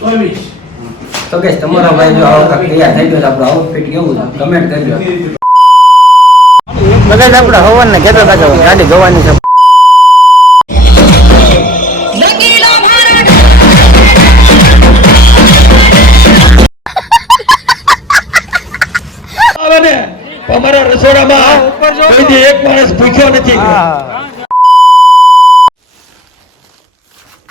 તો કે તમારા ભાઈ જો આવો તૈયાર થઈ ગયો આપણો આઉટફિટ કેવું છે કમેન્ટ કરજો. બગાડ આપણે હવન ને કહેતા હતા કે ગાડી ધોવાની છે. અમારા રસોડામાં કોઈ એક માણસ ભૂખ્યો નથી.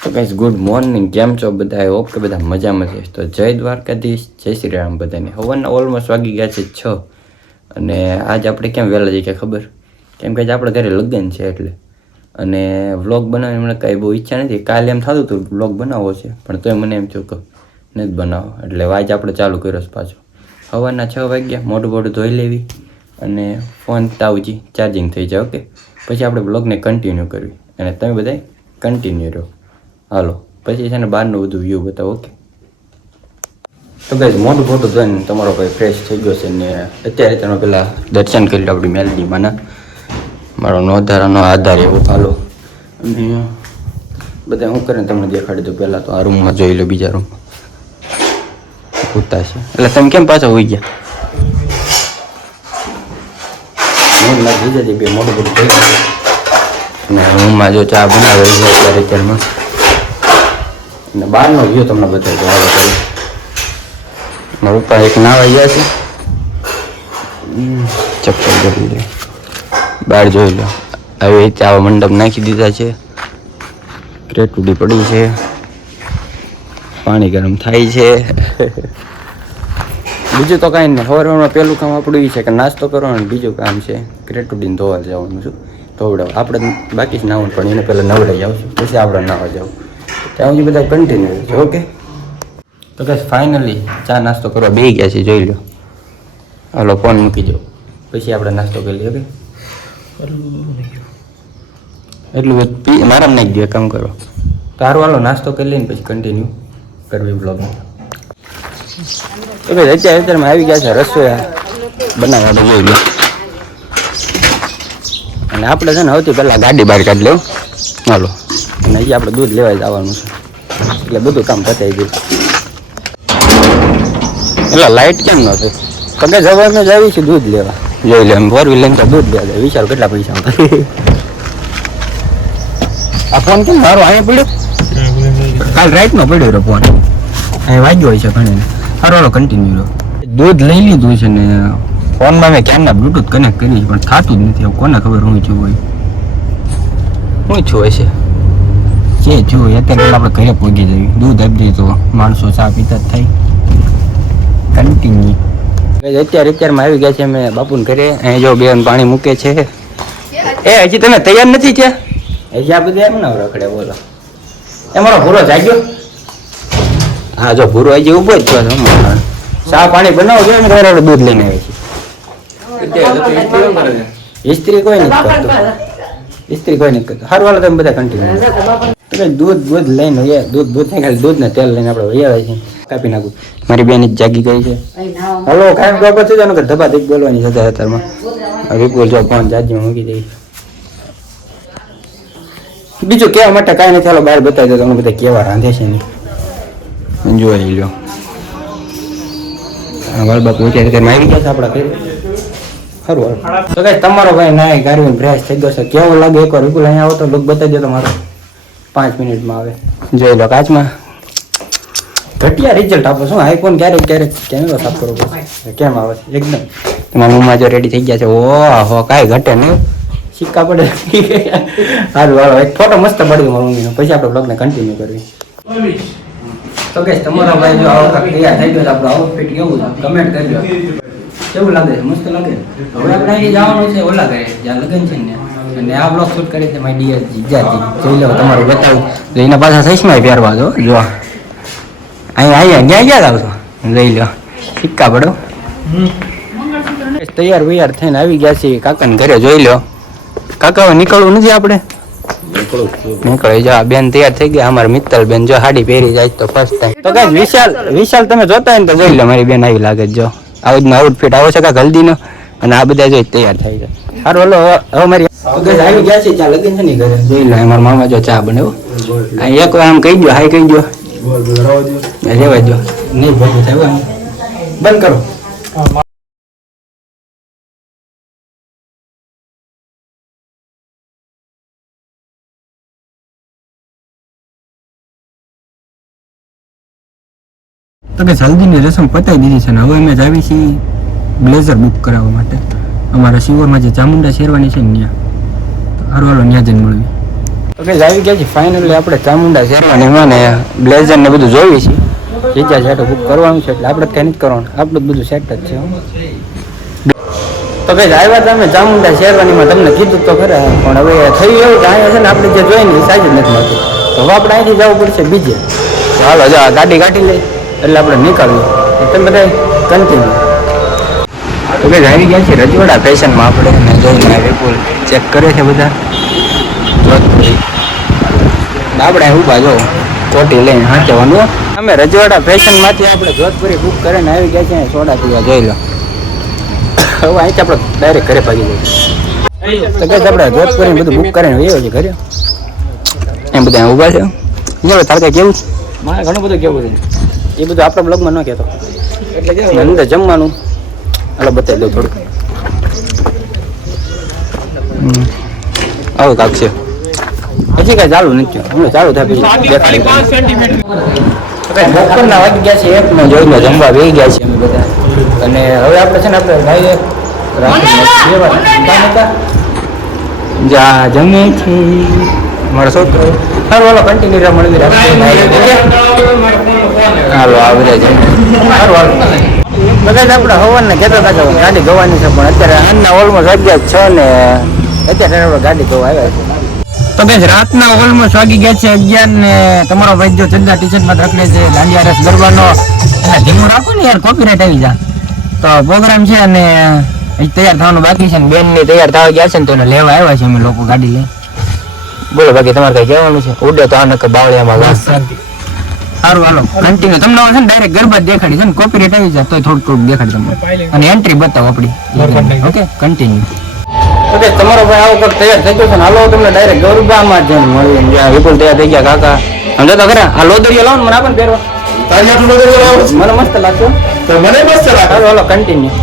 તો ગાઈસ ગુડ મોર્નિંગ, કેમ છો બધા? હોપ કે બધા મજામાં છે. તો જય દ્વારકાધીશ, જય શ્રી રામ બધાને. હવારના ઓલમોસ્ટ વાગી ગયા છે 6 અને આજ આપણે કેમ વહેલા જઈએ ખબર? કેમ કે આપણે ઘરે લગ્ન છે એટલે, અને વ્લોગ બનાવવાની મને કાંઈ બહુ ઈચ્છા નથી. કાલે એમ થતું હતું વ્લોગ બનાવવો છે, પણ તોય મને એમ થયું કે નથી બનાવો, એટલે આજ આપણે ચાલુ કર્યો છે પાછો. સવારના 6 વાગ્યા, મોઢું ધોઈ લેવી અને ફોન તાવજી ચાર્જિંગ થઈ જાય. ઓકે, પછી આપણે બ્લોગને કન્ટિન્યુ કરવી અને તમે બધા કન્ટિન્યુ રહો. હાલો, પછી છે ને બહારનું બધું વ્યૂ બતાવો. ઓકે, તો ગાઈસ મોઢું ધોઈને તમારો ભાઈ ફ્રેશ થઈ ગયો છે ને અત્યારે તમે પેલા દર્શન કરી લો આપણી મેલડીમાંના, મારો નોંધારાનો આધાર એવો. હાલો, અને બધા હું કરીને તમને દેખાડી દઉં. પહેલાં તો આ રૂમમાં જોઈ લો, બીજા રૂમમાં પૂછતા છે. એટલે તમે કેમ પાછા હોઈ ગયા? હું લાગી જતી બે મોટું થઈ ગયું અને રૂમમાં જો ચા બનાવે છે અત્યારમાં, અને બહારનો વ્યૂ તમને બતાવી દો. મારા ઉપર એક નાવા ગયા છે, ચપ્પલ જોઈ લો, બહાર જોઈ લો. આવી રીતે આવા મંડપ નાખી દીધા છે, ક્રેટુડી પડી છે, પાણી ગરમ થાય છે. બીજું તો કાંઈ નહીં. સવારમાં પહેલું કામ આપણું એ છે કે નાસ્તો કરવાનો, બીજું કામ છે ક્રેટુડીને ધોવા જવાનું છું. ધોવડાવ આપણે બાકી જ નાવું, પણ એને પહેલાં નવડાવી આવશું, પછી આપણે નાવા જવું. ત્યાં સુધી બધા કન્ટિન્યુ છે. ઓકે, તો બસ ફાઇનલી ચા નાસ્તો કરવા બેસી ગયા છે, જોઈ લો. હાલો, ફોન મૂકી દો, પછી આપણે નાસ્તો કરી લઈએ. ઓકે, એટલું બધું મારામાં નાખી દે, કામ કરો. તારું હાલો નાસ્તો કરી લઈને પછી કન્ટિન્યુ કરવી બ્લોગમાં. તો ભાઈ અત્યારમાં આવી ગયા છે રસોઈ બનાવવા, તો જોઈ લો. અને આપણે છે ને સૌથી પહેલાં ગાડી બહાર કાઢી લેવું. હાલો, અને હજી આપણે દૂધ લેવા જવાનું છે, એટલે બધું કામ પતાવી ગયું. એટલે લાઇટ કેમ ન થઈ? પગે જવાનું જ આવી છે દૂધ લેવા. જોઈ લો, એમ 4 વ્હીલ લઈને તો દૂધ લેવા જાય. વિચાર કેટલા પૈસા હતા. આ ફોન કેમ મારો અહીંયા પડ્યો? કાલ રાઈટમાં પડ્યો રહ્યો ફોન, અહીં વાગ્યો હોય છે ઘણી. સારો કન્ટિન્યુ રહ્યો. દૂધ લઈ લીધું છે ને ફોનમાં મેં ક્યારના બ્લૂટૂથ કનેક્ટ કરી પણ થતું જ નથી. કોને ખબર હું છું હોય શું છું હશે જે છું. અત્યારે આપણે ઘરે પહોંચી જઈએ, દૂધ આપી દઈએ તો માણસો ચા પીતા જ થાય. કન્ટિન્યુ અત્યારમાં આવી ગયા છે અમે બાપુને ઘરે. અહીં જો બેન પાણી મૂકે છે. એ હજી તમે તૈયાર નથી થયા? હજી આ બધા એમ ના રખડે. બોલો, એ મારો ભૂરો જાગ્યો? હા, જો ભૂરો હજી ઊભો જ થયો. ચા પાણી બનાવો જોઈએ ને, ઘરે દૂધ લઈને આવે છે. ઇસ્ત્રી કોઈ નથી કરતો, ઇસ્ત્રી કોઈ નથી કરતો. સારું, હાલો તમે બધા કન્ટિન્યુ. દૂધ લઈને દૂધ નહીં, ખાલી દૂધ ને તેલ લઈને આપણે વહી આવે છે. કાપી નાખું. મારી બેન જાગી ગઈ છે. હલો, કાંઈ બાબત છે જાણો કે ધબા ધીક બોલવાની છે અત્યારમાં. વિપુલ જો ફોન ચાર્જિંગ મૂકી દઈ. બીજું કહેવા માટે કાંઈ નથી. ચાલો બહાર બતાવી દો તમને બધા કેવા રાંધે છે નહીં, જોઈ લો. વાળ બાપુ અત્યારે આવી ગયા છે આપણા ઘરે. ખરું, તો કઈ તમારો ભાઈ નાય ગાડી ફ્રેશ થઈ ગયો છે. કેવો લાગે એકવાર વિપુલ અહીંયા આવો તો લુક બતાવી દો તમારો. 5 મિનિટમાં આવે, જોઈ લો. કાચમાં ઘટિયા રિઝલ્ટ આપો શું. આઈફોન ક્યારેક કેમેરો સાફ કરવો પડે. કેમ આવે છે? એકદમ. તમારા મમ્મા જો રેડી થઈ ગયા છે. ઓહો, કાંઈ ઘટે નહીં, સિક્કા પડે. સારું, હાલો એક ફોટો મસ્ત પડી મારા મમ્મીનો, પછી આપણે બ્લોગને કન્ટિન્યુ કરવી. તો કે તમારા ભાઈ જો આવો તૈયાર થઈ ગયો છે. આપણો આઉટફિટ કેવું છે કમેન્ટ કરજો. કેવું લાગે છે? મસ્ત લાગે. હવે આપણે અહીં જવાનું છે ઓલા ઘરે, જ્યાં લગ્ન છે ને, અને આ બ્લોગ શૂટ કરી છે મારી ડિયર જીજાજી. જોઈ લો, તમારું બતાવું. એના પાછા સહીમાં પહેરવા દો. જો અહીંયા ગયા આવશો, લઈ લો, સિક્કા પડો. તૈયાર થઈને આવી ગયા છીએ કાકાને ઘરે. જોઈ લો, કાકા હવે નીકળવું નથી આપણે? નીકળી જાઓ. બેન તૈયાર થઈ ગયા, અમારા મિત્તલ બેન જો સાડી પહેરી જાય તો ફર્સ્ટ ટાઈમ. તો કઈ વિશાલ તમે જોતા હોય ને તો જોઈ લો, મારી બેન આવી લાગે. જો આવું આઉટફિટ આવો છે કાંક હલ્દીનો, અને આ બધા જોઈ તૈયાર થઈ જાય. સારું, હલો હવે મારી આવી ગયા છે ત્યાં લગન છે ને ઘરે. જોઈ લો, મારા મામા જો ચા બનાવો. એક વાર આમ કહી દો, હાય કહી દો. રેવા દો નહીં ભેગું થાય બંધ કરો. તો કે હલ્દીની રસમ પતાવી દીધી છે ને હવે અમે જ આવી છીએ બ્લેઝર બુક કરાવવા માટે અમારા શિવરમાં જે ચામુંડા શેરવાની છે ને ત્યાં હારું હાલો ત્યાં જઈને મળવી. તો કે આવી ગયા છે ફાઇનલી આપણે ચામુંડા શેરવાનીમાં ને બ્લેઝર ને બધું જોઈ છે જીજા સેટ બુક કરવાનું છે એટલે આપણે જ કંઈ નથી કરવાનું આપણું જ બધું સેટ જ છે. તો કઈ આવ્યા તમે ચામુંડા શેરવાનીમાં તમને કીધું તો ખરા પણ હવે થયું એવું કે અહીંયા છે ને આપણે જે જોઈને એ સાઈઝ જ નથી મળતું તો હવે આપણે અહીંથી જવું પડશે બીજે. હાલો જો ગાડી કાઢી લઈ એટલે આપણે નીકળીએ તમે બધા કન્ટિન્યુ. તો કે આવી ગયા છે રજવાડા ફેશનમાં આપણે અને જોઈને વિપુલ ચેક કરે છે બધા જોધપુરી આપણે ઊભા જો ચોટી લઈને હાંચવાનું. અમે રજવાડા ફેશનમાંથી આપણે જોધપુરી બુક કરીને આવી ગયા છે સોડા પીવા જોઈ લો. હવે અહીંથી આપણે ડાયરેક્ટ ઘરે ભાગી જઈએ. તો કે આપણે જોધપુરી બધું બુક કરીને આવ્યો છે ઘરે એમ બધા ઊભા છે. તારે કઈ કેવું મારે ઘણું બધું કેવું છે એ બધું આપણા બ્લોગમાં ન કહેતો એટલે અંદર જમવાનું એટલે બતાવી દઉં થોડુંક. આવું કાંક છે હજી કાંઈ ચાલુ નથી હમણાં ચાલુ થાય પછી દેખાડી. બપોરના વાગી ગયા છે એકમાં જોઈને જમવા બેસી ગયા છે અમે બધા અને હવે આપણે છે ને આપણે ભાઈ જા જમે છે મારો છોકરો હાલો હાલો કન્ટિન્યુ મળી હાલો આવી જાય સારું હાલો બધા આપણે હવાને કહેતા હતા કે ગાડી ધોવાની છે પણ અત્યારે આજના ઓલમોસ્ટ વાગ્યા 6 ને અત્યારે આપણે ગાડી ધોવા આવ્યા છે. તો બેસ રાતના ઓલમોસ્ટ વાગી ગયા છે 11 ને તમારો ભાઈ જો ચંદા ટી-શર્ટમાં રખડે છે દાંડિયા રસ ગરબાનો એટલે ધીમું રાખો ને યાર કોપીરાઇટ આવી જા. તો પ્રોગ્રામ છે અને તૈયાર થવાનું બાકી છે ને બેન ને તૈયાર થવા ગયા છે ને તો એને લેવા આવ્યા છે અમે લોકો ગાડી લઈ. બોલો બાકી તમારે કઈ કહેવાનું છે? ઉડે તો આ નક બાવળિયામાં વાસ. સારું હાલો કન્ટિન્યુ તમને છે ને ડાયરેક્ટ ગરબા દેખાડી છે ને કોપીરાઇટ આવી જાય તો થોડું થોડું દેખાડી તમને અને એન્ટ્રી બતાવો આપણી. Okay continue. ઓકે તમારો ભાઈ આવો કર તૈયાર થઈ ગયો છે ને હાલો તમને ડાયરેક્ટ ગરબામાં જઈને મળીએ. જ્યાં વિપુલ તૈયાર થઈ ગયા કાકા સમજો તો ખરા આ લોદરીઓ લાવો ને મને આપણને પહેરવા મને મસ્ત લાગશે તો મને મસ્ત લાગે. હાલો હાલો કન્ટિન્યુ.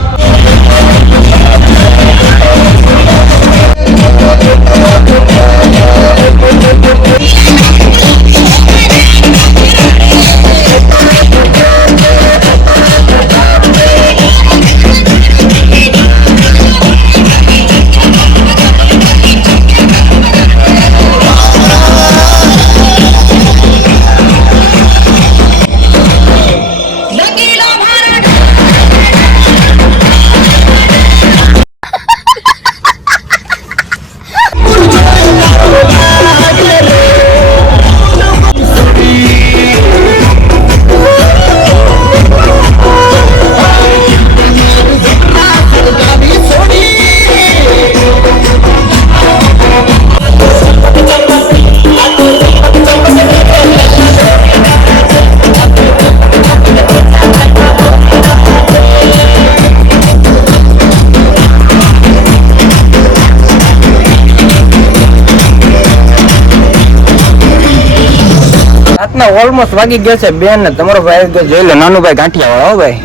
ઓલમોસ્ટ વાગી ગયા છે બેન ને તમારો ભાઈ જોઈ લો નાનું ભાઈ ગાંઠિયા વાળો ભાઈ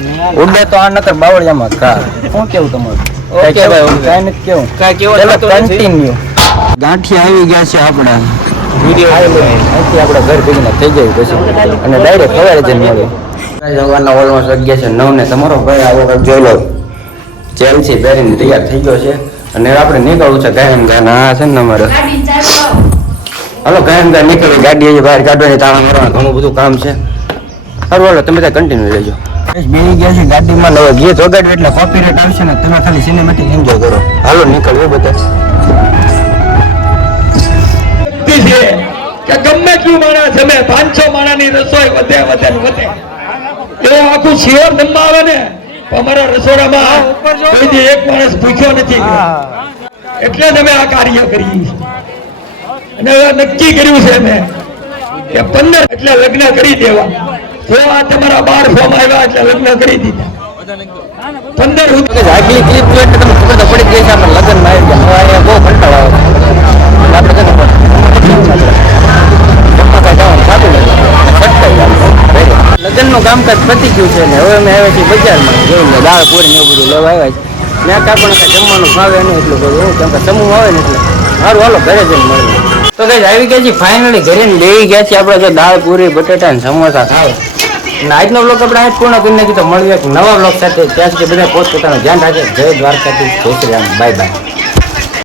ઉડે તો આ નકર બાવળિયામાં કા શું કેવું તમારું? ઓકે ભાઈ કાઈ નથી કેવું કાઈ કેવો કન્ટિન્યુ. ગાંઠિયા આવી ગયા છે આપણા વિડિયો અહીંથી આપણે ઘર ભેગીને થઈ જાય પછી અને ડાયરેક્ટ સવારે જઈને મળે. જવાના ઓલમોસ્ટ વાગી ગયા છે 9 ને તમારો ભાઈ આવો કાંઈક જોઈ લો ચેલ્સી પહેરીને તૈયાર થઈ ગયો છે અને આપણે નીકળવું છે ગાયમ ગાના છે ને અમારે હાલો ગાયમ ગા નીકળી ગાડી હજી બહાર કાઢવાની તાળા મારવાના ઘણું બધું કામ છે. સારું હાલો તમે ત્યાં કન્ટિન્યુ રહેજો. બેસી ગયા છે ગાડીમાં હવે ગીત વગાડ્યું એટલે કોપીરાઇટ આવશે ને તમે ખાલી સિનેમેટિક એન્જોય કરો. હાલો નીકળ્યો બધા કે ગમે એટલું માણસ જમે 500 માણાની રસોઈ વધે વધે વધે એ આખું શિવર જમવા આવે ને અમારા રસોડામાં કોઈ દી એક માણસ ભૂખ્યો નથી એટલે જ અમે આ કાર્ય કરીએ છીએ. અને નક્કી કર્યું છે મેં કે 15 એટલે લગ્ન કરી દેવા. જો આ તમારા 12 ફોર્મ આવ્યા એટલે લગ્ન કરી દીધા 15 આગલી ક્લિપ એટલે તમને ખબર તો પડી ગઈ છે આપણે લગ્નમાં આવી ગયા. હવે બહુ કંટાળો આવે આપણે જમવા કાંઈ જવાનું સાચું નથી. લગ્નનું કામકાજ પતી ગયું છે ને હવે અમે આવ્યા છીએ બજારમાં જોઈને દાળ પૂરી ને એવું બધું લેવા આવ્યા છે ત્યાં કાંઈ પણ જમવાનું ભાવે નહીં એટલું બધું કેમ કે સમૂહ આવે ને એટલે સારું હાલો ઘરે જઈને મળીએ તો કઈ આવી ગયા છે ફાઇનલી ઘરે બેસી ગયા છે આપણે જે દાળ પૂરી બટેટા ને સમોસા ખાવ અને આજનો બ્લોગ આપણે અહીં પૂર્ણ કરી નાખી તો મળીએ એક નવા બ્લોગ સાથે ત્યાં સુધી બધા પોતપોતાનું ધ્યાન રાખે જય દ્વારકાથી જય શ્રી રામ બાય બાય